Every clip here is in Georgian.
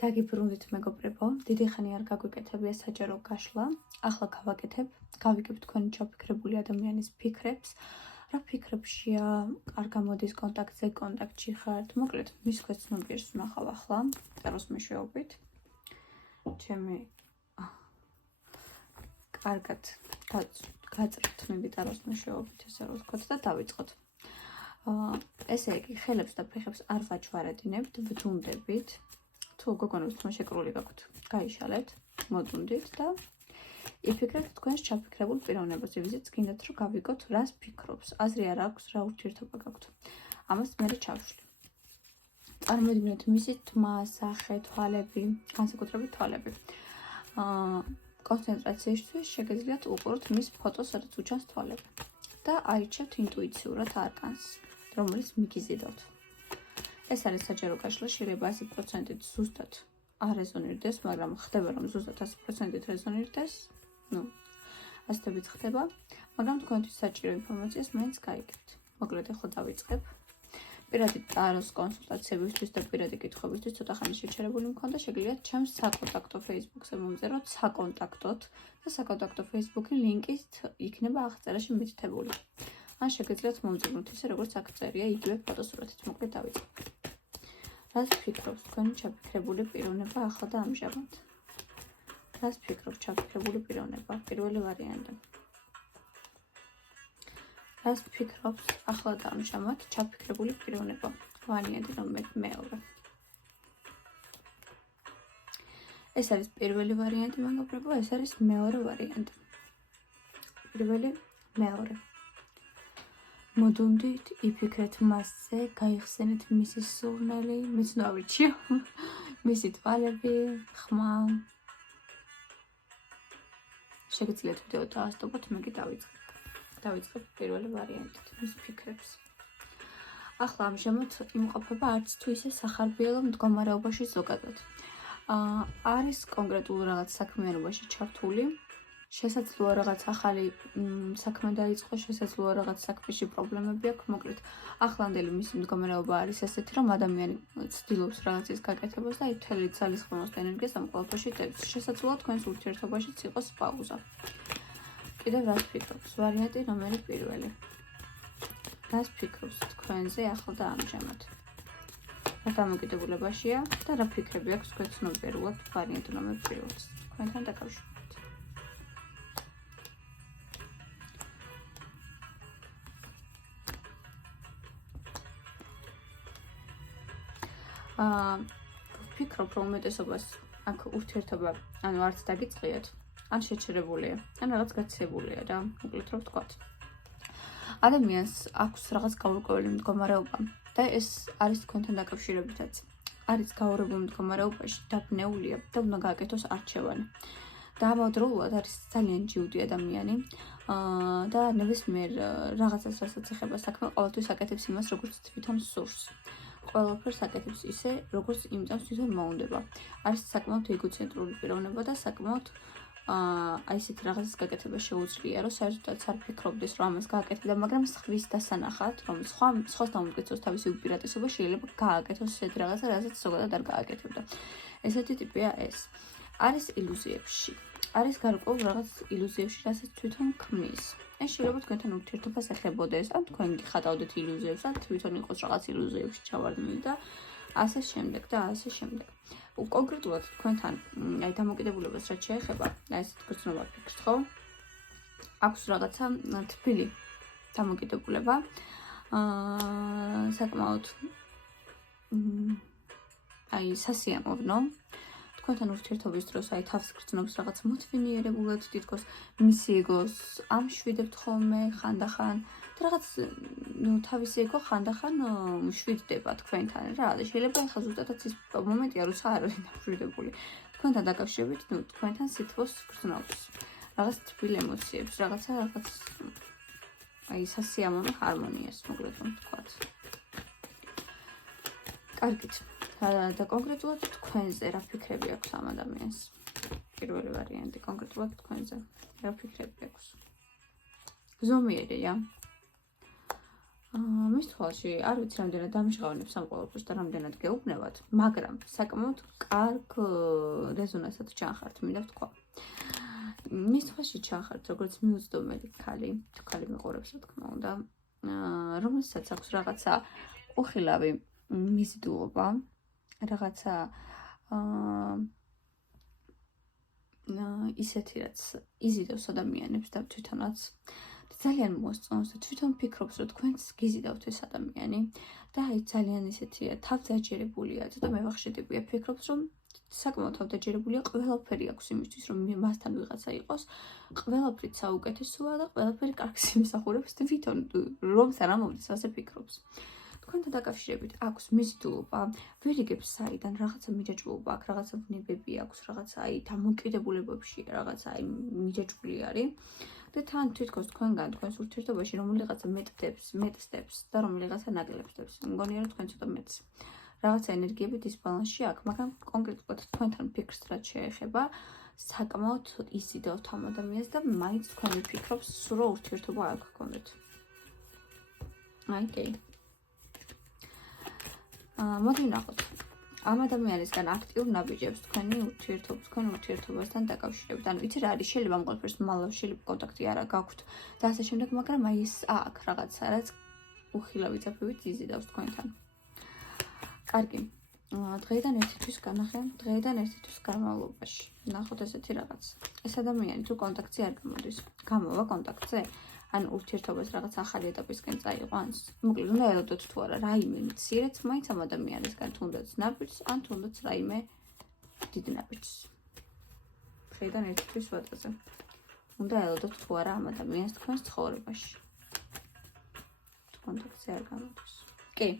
დაგიბრუნდით მეგობრებო, დიდი ხანი არ გაგვიკეთებია საჯარო გაშლა. ახლა გავიგებ თქვენი ჩაფიქრებული ადამიანის ფიქრებს. რა ფიქრებშია, არ გამოდის კონტაქტზე, კონტაქტში ხართ. მოკლედ, მის ქვეცნობიერს ვნახავ ახლა, ტეროს მეშვეობით. ჩემი კარგად გაწრთმები ტეროს მეშვეობით, ესე რომ ვთქვათ და დავიწყოთ. ესე იგი, ხელებს და ფეხებს არ ვაჩვარებთ, ვდუნდებით. თუ გოგონებს თქვენ შეკრული გაქვთ, გაიშალეთ, მოდუნდით და იფიქრეთ თქვენს ჩაფიქრებულ პიროვნებაზე, ვიზიც გინდათ რომ გავიგოთ, რას ფიქრობს, აზრი არ აქვს, რა ურთიერთობა გაქვთ. ამას მე ჩავშლი. წარმოვიდგინეთ მისი თმა, სახე, თვალები, განსაკუთრებით თვალები. კონცენტრაციისთვის შეგიძლიათ უყუროთ მის ფოტოს, სადაც უჩანს თვალები და აირჩევთ ინტუიციურად არკანს, რომელიც მიგიზიდავთ. ეს არის საჯარო გაშლა, შეიძლება 100%-ით ზუსტად არ რეზონირდეს, მაგრამ ხდება რომ ზუსტად 100%-ით რეზონირდეს, ასეთებიც ხდება, მაგრამ თქვენთვის საჭირო ინფორმაციას მაინც გაიგებთ. მოკლედ ახლა დავიწყებ. პირადი ტაროს კონსულტაციებისთვის და პირადი კითხვებისთვის ცოტა ხანი შეჩერებული მქონდა, შეგიძლიათ ჩემს საკონტაქტო Facebook-ზე მომწეროთ საკონტაქტოდ და საკონტაქტო Facebook-ი ლინკით იქნება აღწერაში მითითებული. ან შეგიძლიათ მომძებნოთ ისე, როგორც აქ წერია, იგივე ფოტოსურათით. მოკლედ დავიწყებ. რას ფიქრობს თქვენი ჩაფიქრებული პიროვნება ახლა და ამჟამად? რას ფიქრობს ჩაფიქრებული პიროვნება? პირველი ვარიანტი. რას ფიქრობს ახლა და ამჟამად ჩაფიქრებული პიროვნება? ვარიანტი ნომერ მეორე. ეს არის პირველი ვარიანტი, მეგობრებო, ეს არის მეორე ვარიანტი. პირველი, მეორე. მოდუნდით, იფიქრეთ მასზე, გაიხსენეთ მისი სურნელი, მეცნავიჩი, მისი თვალები, ხმა. შეგიძლიათ ვიდეო დაასტობოთ, მე კი დავიწყებ პირველი ვარიანტით, მის ფიქრებს. ახლა ამჟამად იმყოფება არც თუ ისე სახარბიელო მდგომარეობაში ზოგადად. არის კონკრეტულ რაღაც საქმიანობაში ჩართული. შესაძლოა რაღაც ახალი საქმე დაიწყო, შესაძლოა რაღაც საქმეში პრობლემები აქვს, მოკლედ ახლანდელი მისი მდგომარეობა არის ესეთი, რომ ადამიანი ცდილობს რაღაცის გაკეთებას და მთელი ძალისხმევას და ენერგიას ამ ყველაფერში დებს. შესაძლოა თქვენს ურთიერთობაშიც იყოს პაუზა. კიდევ რას ფიქრობს? ვარიანტი ნომერი პირველი. რას ფიქრობს თქვენზე ახლა და ამჟამად? რა დამოკიდებულებაშია და რა ფიქრები აქვს თქვენ ცნობიერულად ვარიანტი ნომერ პირველს? თქვენთან დაკავშირებით. ვფიქრობ, რომ უმეტესობას აქ ურთიერთობა, ანუ არც დაგიწყიათ, ან შეჩერებულია, ან რაღაც გაცილებულია რა, მოკლედ რომ ვთქვათ. ადამიანს აქვს რაღაც გაურკვეველი მდგომარეობა და ეს არის თქვენთან დაკავშირებითაც. არის გაურკვეველ მდგომარეობაში, დაბნეულია და უნდა გააკეთოს არჩევანი. და ამავდროულად არის ძალიან ჯიუტი ადამიანი და ნებისმიერ რაღაცას, რასაც ეხება საქმე, ყოველთვის აკეთებს იმას, როგორც თვითონ სურს. ყველაფერს აკეთებს ისე, როგორც იმწონს თვითონ მოუნდება. არის საკმაოდ ეგოცენტრული პიროვნება და საკმაოდ ესეთი რაღაცის გაკეთება შეუძლია, რომ საერთოდაც არ ფიქრობდეს, რომ ამას გააკეთებდა, მაგრამ სხვის დასანახად, რომ სხვას დამოუკიდებლად თავისი უპირატესობა შეიძლება გააკეთოს ესეთი რაღაცა, რასაც ზოგადად არ გააკეთებდა. ესეთი ტიპია ეს. არის ილუზიებში. არის გარკვეულ რაღაც ილუზიებში, რასაც თვითონ ქმნის. ეს შეიძლება თქვენთან ურთიერთობას ეხებოდეს, ან თქვენ გიხატავდეთ ილუზიებს, ან თვითონ იყოს რაღაც ილუზიებში ჩავარდნილი და ასე შემდეგ და ასე შემდეგ. კონკრეტულად თქვენთან აი დამოკიდებულებას რაც შეეხება, აი ესეთ გრძნობა ფიქრს, ხო? აქვს რაღაცა თბილი დამოკიდებულება. საკმაოდ აი სასიამოვნო. თქვენთან ურთიერთობის დროს აი თავს გრძნობს რაღაც მოთმინიერებულად, თითქოს მისი ეგოს ამშვიდებთ ხოლმე ხანდახან და რაღაც თავისი ეგო ხანდახან მშვიდდება თქვენთან რა. შეიძლება ახლა ზუსტადაც ის მომენტია, როცა არ არის დამშვიდებული. თქვენთან დაკავშირებით, თქვენთან სითბოს გრძნობს. რაღაც თბილ ემოციებს, რაღაც აი სასიამოვნო ჰარმონიას, მოკლედ რომ ვთქვათ. კარგით. და კონკრეტულად თქვენზე რა ფიქრები აქვს ამ ადამიანს? პირველი ვარიანტი, კონკრეტულად თქვენზე რა ფიქრები აქვს? ზომიერია. მის თვალში არ ვიცი რამდენად დამიშღავნებს ამ ყველაფერს და რამდენად გეუბნებათ, მაგრამ საკმაოდ კარგ რეზონანსად ჩანხართ, მინდა ვთქვა. მის თვალში ჩანხართ როგორც მიუწვდომელი ქალი, თუ ქალი მეყურებს, რა თქმა უნდა, რომელსაც აქვს რაღაცა უხილავი მიზიდულობა, რაღაცა ისეთი რაც იზიდავს ადამიანებს და თვითონაც ძალიან მოსწონს და თვითონ ფიქრობს, რომ თქვენს გიზიდავთ ეს ადამიანი და აი ძალიან ისეთია, თავდაჯერებულია, ცოტა მევახშედებია, ფიქრობს, რომ საკმაოდ თავდაჯერებულია, ყველაფერი აქვს იმისთვის, რომ მასთან ვიღაცა იყოს, ყველაფრით საუკეთესოა და ყველაფერი კარგს იმსახურებს თვითონ, რომ სანამ მომდის, ასე ფიქრობს. თქვენთან დაკავშირებით აქვს მიზიდულობა, ვერ იგებს საიდან, რაღაცა მიჯაჭვობა აქვს, რაღაცა ვნებები აქვს, რაღაცა აი დამოკიდებულებებში, რაღაცა აი მიჯაჭვული არის. და თან თვითონ თქვენგან თქვენს ურთიერთობაში რომელიღაცა მეტსტებს და რომელიღაცა ნაკლებსტებს. მგონია რომ თქვენ ცოტა მეტს. რაღაცა ენერგიები დისბალანსში აქვს, მაგრამ კონკრეტულად თქვენთან ფიქრს რაც შეეხება, საკმაოდ იზიდავთ ამ ადამიანს და მაინც თქვენ ვიფიქრობთ, სულ რომ ურთიერთობა არ გქონდეთ. ოკეი. მოდი ვნახოთ. ამ ადამიანისგან აქტიურ ნაბიჯებს თქვენი ურთიერთობასთან დაკავშირებით. ანუ იცი რა არის, შეიძლება ამ ყველაფერს მალავ, შეიძლება კონტაქტი არა გაქვთ და ასე შემდეგ, მაგრამ აი ეს აქვს რაღაცა, რაც უხილავი წაფებით იზიდავს თქვენთან. კარგი. დღეიდან ერთი თვის განახე, დღეიდან ერთი თვის განმავლობაში. ნახოთ ესეთი რაღაც. ეს ადამიანი თუ კონტაქტზე არ გამოდის, გამოვა კონტაქტზე, ან ურთიერთობას რაღაც ახალი ეტაპისკენ წაიყვანს. მოკლედ, უნდა ელოდოთ თუ არა რაიმე მცირეც, მაინც ამ ადამიანისგან თუნდაც ნაბიჯს, ან თუნდაც რაიმე დიდ ნაბიჯს. დღეიდან ერთი თვის ვატაზე. უნდა ელოდოთ თუ არა ამ ადამიანს თქვენს ცხოვრებაში. კონტაქტზე არ გამოდის. კი.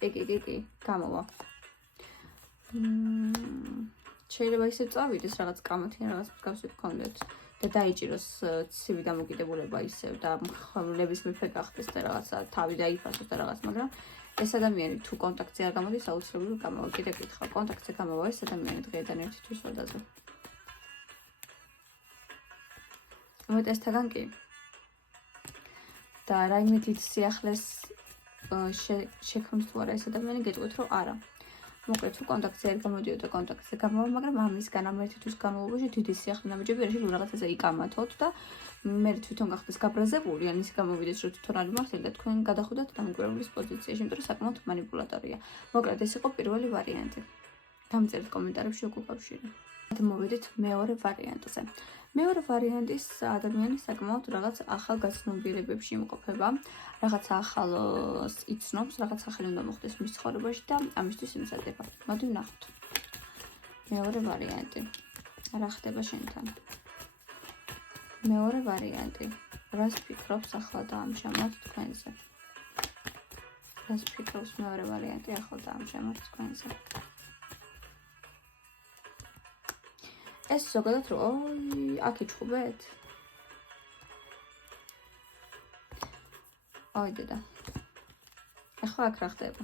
გამოვა. შეიძლება ისე წავიდეს რაღაც კამათი, რაღაც მსგავსი გქონდეთ და დაიჭიროს ცივი დამოკიდებულება ისევ და ხმლების მეფე გახდეს და რაღაცა თავი დაიფასოს და რაღაც, მაგრამ ეს ადამიანი თუ კონტაქტზე არ გამოდის, აუცილებლად გამოვა. კიდე კითხავ, კონტაქტზე გამოვა ეს ადამიანი დღეიდან ერთი თვის ვადაზე. უმეტესთაგან კი. და რაიმე დიდ სიახლეს შექმნის თუ არა ეს ადამიანი, გეტყვით რომ არა. მოკლედ თუ კონტაქტზე არ გამოდიოდა კონტაქტზე გამოვა, მაგრამ ამისგან ამ ერთი თვის განმავლობაში დიდი სიახლე ნაბიჯები არის, რომ რაღაცაზე იკამათოთ და მე თვითონ გახდეს გაბრაზებული, ან ის გამოვიდეს, რომ თვითონ არ იმართებდა და თქვენ გადახვიდეთ დამკვირვებლის პოზიციაში, იმიტომ რომ საკმაოდ მანიპულატორია. მოკლედ ეს იყო პირველი ვარიანტი. დამწერთ კომენტარებში უკავშირი. მოვიდეთ მეორე ვარიანტზე. მეორე ვარიანტის ადამიანი საკმაოდ რაღაც ახალ გაცნობიერებებში იმყოფება, რაღაც ახალს იცნობს, რაღაც ახალი უნდა მოხდეს მის ცხოვრებაში და ამისთვის იმზადება. მოდი ვნახოთ. მეორე ვარიანტი. რა ხდება შენთან? მეორე ვარიანტი. რას ფიქრობს ახლა და ამჟამად თქვენზე? რას ფიქრობს მეორე ვარიანტი ახლა და ამჟამად თქვენზე? ეს ზოგადად რომ აქ იჩხუბეთ? აი დედა. ახლა აქ რა ხდება?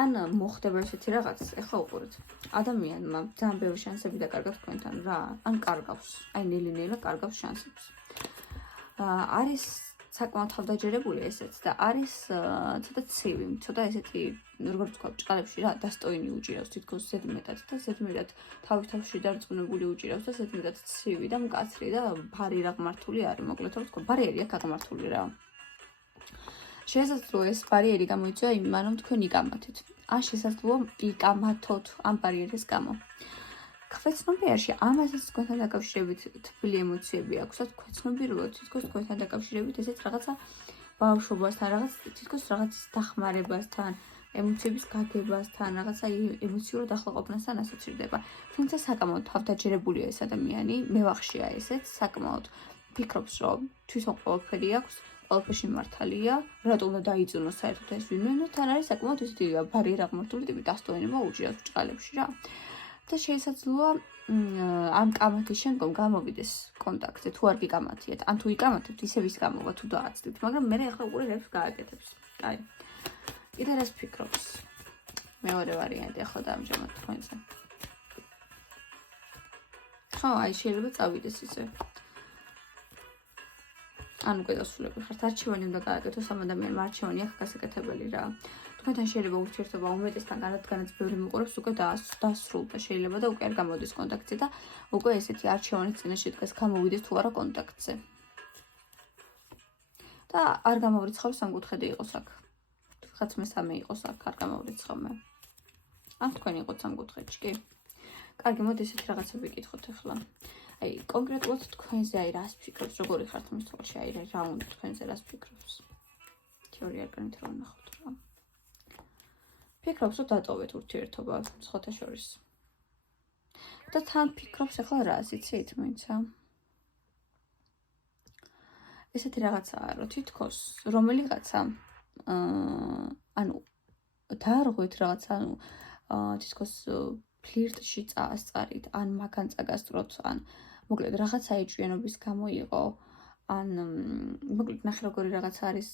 ან მოხდება ესეთი რაღაც, ახლა უყურეთ. ადამიანმა ძალიან ბევრი შანსები დაკარგავს თქვენთან რა, ან კარგავს, აი ნელი-ნელა კარგავს შანსებს. არის საკმაოდ თავდაჯერებული ესეც და არის ცოტა ცივი, ცოტა ესეთი, როგორც ვთქვა, ჭყალებში რა, დასტოინი უჭირავს თითქოს ზედმეტად და ზედმეტად თავში დარწმუნებული უჭირავს და ზედმეტად ცივი და მკაცრი და ბარი რა ღმართული არის, მოკლედ რა ვთქვა, ბარიერი აქ აღმართული რა. შესაძლოა ეს ბარიერი გამოიწვია იმან, რომ თქვენ იკამათით. ან შესაძლოა იკამათოთ ამ ბარიერის გამო. ქვეცნობიერში ამასაც თქვენთან დაკავშირებით თბილი ემოციები აქვს და ქვეცნობიერულად თითქოს თქვენთან დაკავშირებით ესეც რაღაცა ბავშვობასთან, რაღაც თითქოს რაღაც დახმარებასთან, ემოციების გაგებასთან, რაღაცა ემოციურად ახლო ყოფნასთან ასოცირდება. თუმცა საკმაოდ თავდაჯერებულია ეს ადამიანი, მევახშია ესეც, საკმაოდ ფიქრობს, რომ თვითონ ყველაფერი აქვს, ყველაფერში მართალია, რატომ უნდა დაიწუნოს საერთოდ ეს ვინმე, და თან არის საკმაოდ ისეთი ბარიერი აღმართული ტიპი, დასტოინება უჭირავს ჭყალებში რა. და შესაძლოა ამ კამათის შემდგომ გამოვიდეს კონტაქტზე, თუ არ გიკამათიათ, ან თუ იკამათებთ, ისევ ის გამოვა თუ დააცდით, მაგრამ მე ახლა უყურე რებს გააკეთებს. აი. კიდე რას ფიქრობს? მეორე ვარიანტი ახლა და ამჟამად თქვენზე. ხო, აი შეიძლება წავიდეს ისე. ანუ გადასულები ხართ, არჩევანი უნდა გააკეთოს ამ ადამიანმა, არჩევანი აქ გასაკეთებელი რა. თქვენთან შეიძლება ურთიერთობა უმეტესთან, რადგანაც ბევრი მიყურებს, უკვე დასრულდა შეიძლება და უკვე არ გამოდის კონტაქტზე და უკვე ესეთი არჩევანის წინაშე დგას, გამოვიდეს თუ არა კონტაქტზე. და არ გამოვრიცხავ სამკუთხედი იყოს აქ. ვიღაც მესამე იყოს აქ, არ გამოვრიცხავ მე. ან თქვენ იყოთ სამკუთხედში, კი? კარგი, მოდი ესეთი რაღაცა ვიკითხოთ ახლა. აი, კონკრეტულად თქვენზე აი რას ფიქრობთ, როგორი ხართ მის თვალში, აი რა უნდა თქვენზე რას ფიქრობს? თეორია განით რა ვნახოთ რა. ფიქრობს, რომ დატოვეთ ურთიერთობა სხვათა შორის. და თან ფიქრობს ახლა რას, იცით, მოიცა? ესეთი რაღაცაა, რომ თითქოს რომელიღაცა ანუ დაარღვევით რაღაცა, ანუ თითქოს ფლირტში წაასწარით, ან მაგან წაგასწროთ, ან მოკლედ რაღაცა ეჭვიანობის გამო იყო, ან მოკლედ ნახე როგორი რაღაცა არის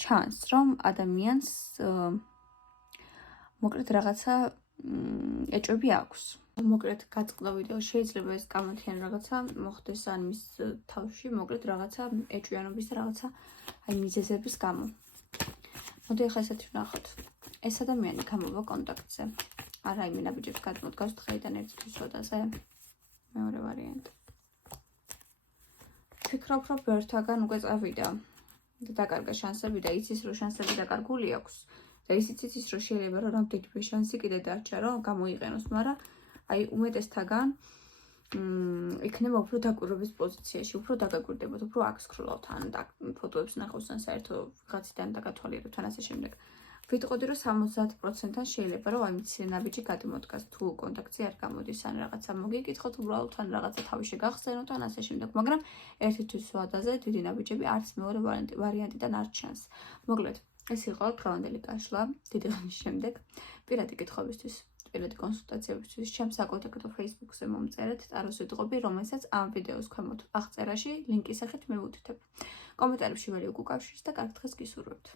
ჩანს, რომ ადამიანს მოკლედ რაღაცა ეჭვები აქვს. მოკლედ გაწყდა ვიდეო, შეიძლება ეს კამათიან რაღაცა მოხდეს ან მის თავში, მოკლედ რაღაცა ეჭვიანობის და რაღაცა აი მიზეზების გამო. მოდი ახლა ესეთი ვნახოთ. ეს ადამიანი გამოვა კონტაქტზე. არა იმი ნაბიჯებს გადმოდგავს დღეიდან ერთთვის ოდაზე. მეორე ვარიანტი. ფიქრობ, რომ ბერთაგან უკვე წავიდა და დაკარგა შანსები და იცის, რომ შანსები დაკარგული აქვს. და ისიც იცის, რომ შეიძლება რომ რამდენიმე შანსი კიდე დარჩა, რომ გამოიყენოს, მაგრამ აი უმეტესთაგან იქნება უფრო დაკვირვების პოზიციაში, უფრო დაგაკვირდებათ, უფრო აქ სკროლავთ, ან ფოტოებს ნახავთ, ან საერთოდ ვიღაციდან დაგათვალიერებთ, ან ასე შემდეგ. ვიტყოდი, რომ 70%-ან შეიძლება, რომ აი მცირე ნაბიჯი გადმოდგას, თუ კონტაქტზე არ გამოდის, ან რაღაცა მოგიკითხოთ უბრალოდ, ან რაღაცა თავი შეგახსენოთ, ან ასე შემდეგ. მაგრამ ერთისთვის ვადაზე დიდი ნაბიჯები არც მეორე ვარიანტიდან არ ჩანს. მოკლედ, ეს იყო დღევანდელი გაშლა, დიდი ხნის შემდეგ. პირადი კითხვებისთვის, პირადი კონსულტაციებისთვის ჩემს საკონტაქტო Facebook-ზე მომწერეთ ტაროს ვიტყობი, რომელსაც ამ ვიდეოს ქვემოთ აღწერაში ლინკის სახით მივუთითებ. კომენტარებში ვერიგ უკავშირს და კარგ დღეს გისურვებთ.